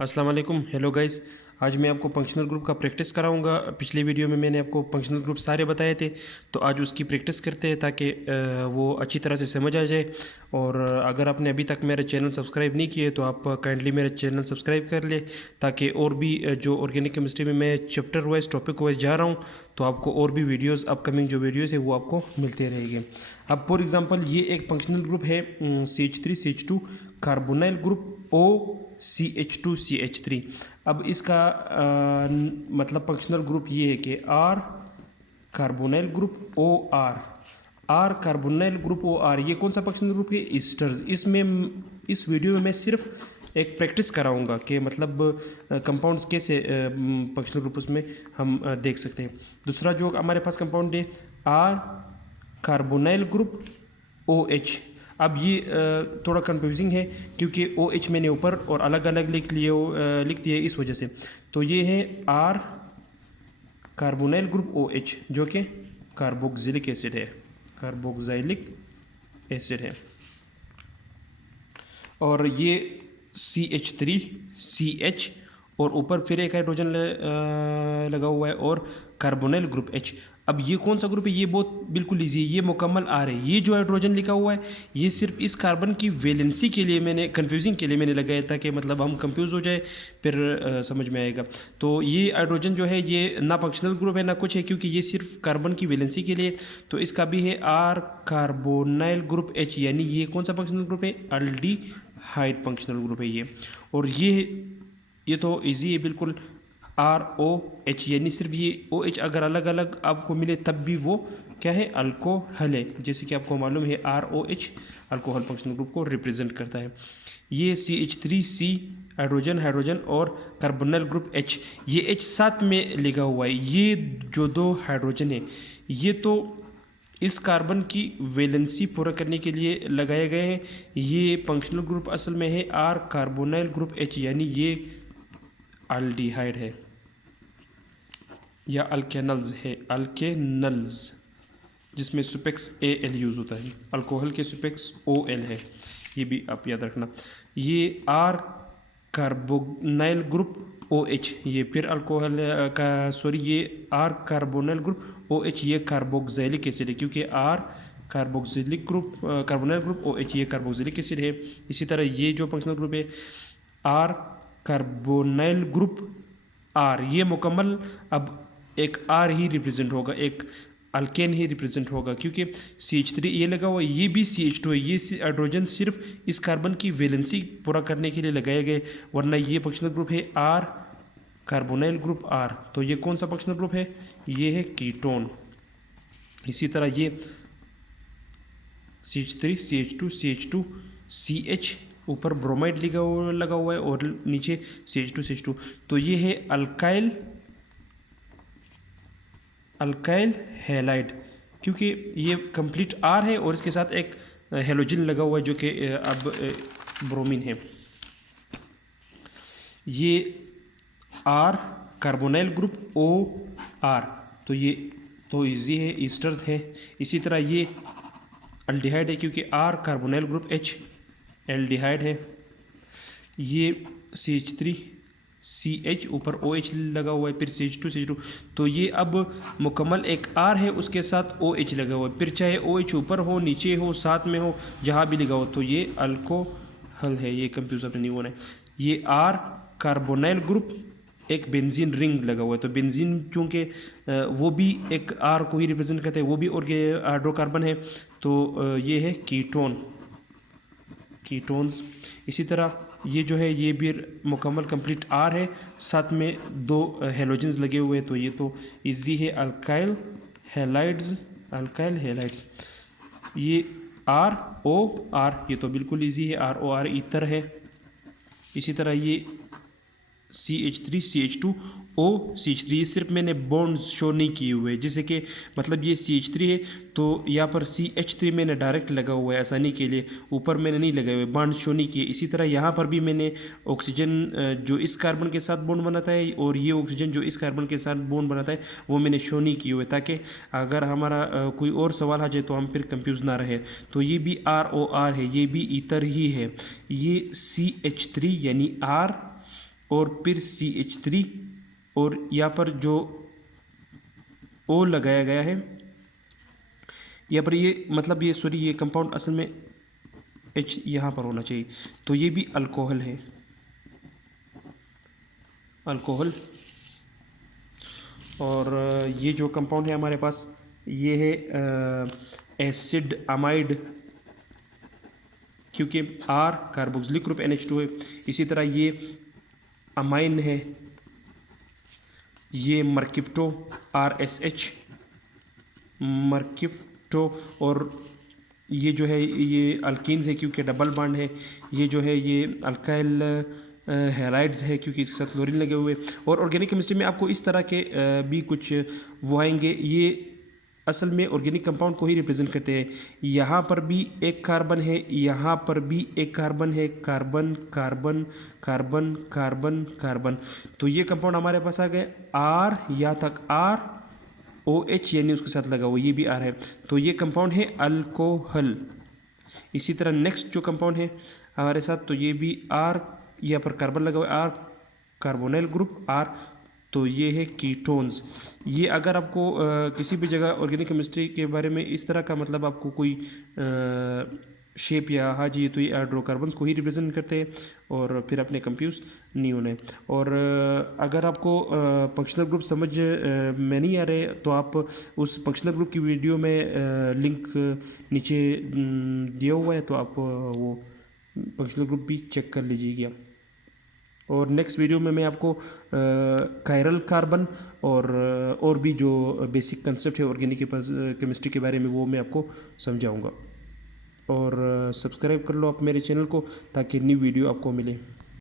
अस्सलाम वालेकुम। Hello guys, आज मैं आपको फंक्शनल ग्रुप का प्रैक्टिस कराऊंगा। पिछले वीडियो में मैंने आपको फंक्शनल ग्रुप सारे बताए थे, तो आज उसकी प्रैक्टिस करते हैं ताकि वो अच्छी तरह से समझ आ जाए। और अगर आपने अभी तक मेरा चैनल सब्सक्राइब नहीं किए तो आप काइंडली मेरा चैनल सब्सक्राइब कर ले, ताकि और भी जो ऑर्गेनिक केमिस्ट्री में मैं चैप्टर वाइज टॉपिक वाइज जा रहा हूँ तो आपको और भी वीडियोज़ अपकमिंग जो वीडियोज़ है वो आपको मिलते रहेंगे। अब फॉर एग्जांपल ये एक फंक्शनल ग्रुप है CH3CH2 कार्बोनाइल ग्रुप OCH2CH3। अब इसका मतलब फंक्शनल ग्रुप ये है कि R carbonyl group OR carbonyl group OR, ये कौन सा फंक्शनल ग्रुप है? ईस्टर्स। इसमें इस वीडियो में मैं सिर्फ एक प्रैक्टिस कराऊंगा कि मतलब कंपाउंड्स कैसे फंक्शनल ग्रुप उसमें हम देख सकते हैं। दूसरा जो हमारे पास कंपाउंड है R कार्बोनाइल ग्रुप OH। अब ये थोड़ा कंफ्यूजिंग है क्योंकि OH मैंने ऊपर और अलग अलग लिख दिए इस वजह से। तो ये है R कार्बोनाइल ग्रुप OH जो कि कार्बोक्सिलिक एसिड है, कार्बोक्सिलिक एसिड है। और ये CH3CH और ऊपर फिर एक हाइड्रोजन लगा हुआ है और कार्बोनाइल ग्रुप H। अब ये कौन सा ग्रुप है? ये बहुत बिल्कुल ईजी है, ये मुकम्मल R है। ये जो हाइड्रोजन लिखा हुआ है ये सिर्फ इस कार्बन की वैलेंसी के लिए मैंने कन्फ्यूजिंग के लिए मैंने लगाया था कि मतलब हम कंफ्यूज हो जाए फिर समझ में आएगा। तो ये हाइड्रोजन जो है ये ना फंक्शनल ग्रुप है ना कुछ है, क्योंकि ये सिर्फ कार्बन की वैलेंसी के लिए। तो इसका भी है R कार्बोनाइल ग्रुप H, यानी ये कौन सा फंक्शनल ग्रुप है? अल्डिहाइड फंक्शनल ग्रुप है ये। और ये तो इजी है बिल्कुल, ROH, यानी सिर्फ ये OH अगर अलग अलग आपको मिले तब भी वो क्या है? अल्कोहल है। जैसे कि आपको मालूम है ROH अल्कोहल फंक्शनल ग्रुप को रिप्रेजेंट करता है। ये CH3C हाइड्रोजन और कार्बोनाइल ग्रुप H, ये H साथ में लिखा हुआ है। ये जो दो हाइड्रोजन है ये तो इस कार्बन की वैलेंसी पूरा करने के लिए लगाए गए हैं। ये फंक्शनल ग्रुप असल में है R कार्बोनाइल ग्रुप H, यानी ये अल्डिहाइड है या अल्केनल्स है, अल्केनल्स, जिसमें सुफिक्स AL यूज़ होता है। अल्कोहल के सुफिक्स OL है, ये भी आप याद रखना। ये R कार्बोनाइल ग्रुप OH, ये फिर अल्कोहल का सॉरी ये R कार्बोनाइल ग्रुप OH, ये कार्बोक्सिलिक एसिड है, क्योंकि R carboxylic group carbonyl group OH ये कार्बोक्सिलिक एसिड है। इसी तरह ये जो फंक्शनल ग्रुप है R कार्बोनाइल ग्रुप R, ये मुकम्मल अब एक R ही रिप्रेजेंट होगा, एक अल्केन ही रिप्रेजेंट होगा, क्योंकि CH3 ये लगा हुआ, ये भी CH2 है। ये हाइड्रोजन सिर्फ इस कार्बन की वैलेंसी पूरा करने के लिए लगाए गए, वरना ये फंक्शनल ग्रुप है R कार्बोनाइल ग्रुप R। तो ये कौन सा फंक्शनल ग्रुप है? ये है कीटोन। इसी तरह ये CH3 CH2 CH2 CH, ऊपर ब्रोमाइड लगा हुआ है और नीचे CH2 CH2। तो ये है अल्काइल हैलाइड, क्योंकि ये कंप्लीट R है और इसके साथ एक हेलोजन लगा हुआ है जो कि अब ब्रोमीन है। ये R कार्बोनाइल ग्रुप OR, तो ये तो इजी है, ईस्टर्स है। इसी तरह ये अल्डिहाइड है क्योंकि R carbonyl group H aldehyde है। ये CH3CH ऊपर OH लगा हुआ है, फिर CH2 CH2। तो ये अब मुकम्मल एक R है उसके साथ OH लगा हुआ है, फिर चाहे OH ऊपर हो नीचे हो साथ में हो जहाँ भी लगा हो, तो ये अल्कोहल है। ये कंफ्यूज अपने नहीं होना है। ये R कार्बोनाइल ग्रुप एक बेंजीन रिंग लगा हुआ है, तो बेंजीन चूँकि वो भी एक R को ही रिप्रेजेंट करता है, वो भी हाइड्रोकार्बन है, तो ये है कीटोन्स। इसी तरह ये जो है ये भी मुकम्मल कंप्लीट R है, साथ में दो हेलोजन्स लगे हुए हैं, तो ये तो इजी है, अल्काइल हैलाइड्स। ये ROR, ये तो बिल्कुल इजी है, ROR ईथर है। इसी तरह ये CH3CH2OCH3, ये सिर्फ मैंने बॉन्ड्स शो नहीं किए हुए, जैसे कि मतलब ये CH3 है तो यहाँ पर CH3 मैंने डायरेक्ट लगा हुआ है आसानी के लिए, ऊपर मैंने नहीं लगाए हुए, बॉन्ड शो नहीं किए। इसी तरह यहाँ पर भी मैंने ऑक्सीजन जो इस कार्बन के साथ बॉन्ड बनाता है और ये ऑक्सीजन जो इस कार्बन के साथ बॉन्ड बनाता है वो मैंने शो नहीं किए हुए, ताकि अगर हमारा कोई और सवाल आ जाए तो हम फिर कंफ्यूज ना रहे। तो ये भी ROR है, ये भी ईथर ही है। ये CH3 यानी R और फिर CH3 और यहाँ पर जो O लगाया गया है यहाँ पर, ये मतलब ये सॉरी ये कंपाउंड असल में H यहाँ पर होना चाहिए, तो ये भी अल्कोहल है, अल्कोहल। और ये जो कंपाउंड है हमारे पास ये है एसिड अमाइड, क्योंकि R कार्बोक्सिलिक ग्रुप NH2 है। इसी तरह ये अमाइन है, ये मर्किप्टो RSH, मर्किप्टो। और ये जो है ये अल्कीन्स है क्योंकि डबल बॉन्ड है। ये जो है ये अल्काइल हैलाइड्स है क्योंकि इसके साथ क्लोरीन लगे हुए। और ऑर्गेनिक केमिस्ट्री में आपको इस तरह के भी कुछ वो आएंगे, ये असल में ऑर्गेनिक कंपाउंड को ही रिप्रेजेंट करते हैं। यहाँ पर भी एक कार्बन है, यहाँ पर भी एक कार्बन है, carbon carbon carbon carbon carbon. तो ये कंपाउंड हमारे पास आ गए R, यहाँ तक R, OH यानी उसके साथ लगा हुआ, ये भी R है, तो ये कंपाउंड है अल्कोहल। इसी तरह नेक्स्ट जो कंपाउंड है हमारे साथ, तो ये भी R, यहाँ पर कार्बन लगा हुआ है R, कार्बोनिल ग्रुप R, तो ये है कीटोन्स। ये अगर आपको किसी भी जगह ऑर्गेनिक केमिस्ट्री के बारे में इस तरह का मतलब आपको कोई शेप या हाँ जी, तो ये हाइड्रोकार्बन्स को ही रिप्रेजेंट करते हैं और फिर अपने कंफ्यूज नहीं होना है। और अगर आपको फंक्शनल ग्रुप समझ में नहीं आ रहे तो आप उस फंक्शनल ग्रुप की वीडियो में लिंक नीचे दिया हुआ है, तो आप वो फंक्शनल ग्रुप भी चेक कर लीजिएगा। और नेक्स्ट वीडियो में मैं आपको कायरल कार्बन और भी जो बेसिक कंसेप्ट है ऑर्गेनिक केमिस्ट्री के बारे में वो मैं आपको समझाऊंगा। और सब्सक्राइब कर लो आप मेरे चैनल को ताकि न्यू वीडियो आपको मिले।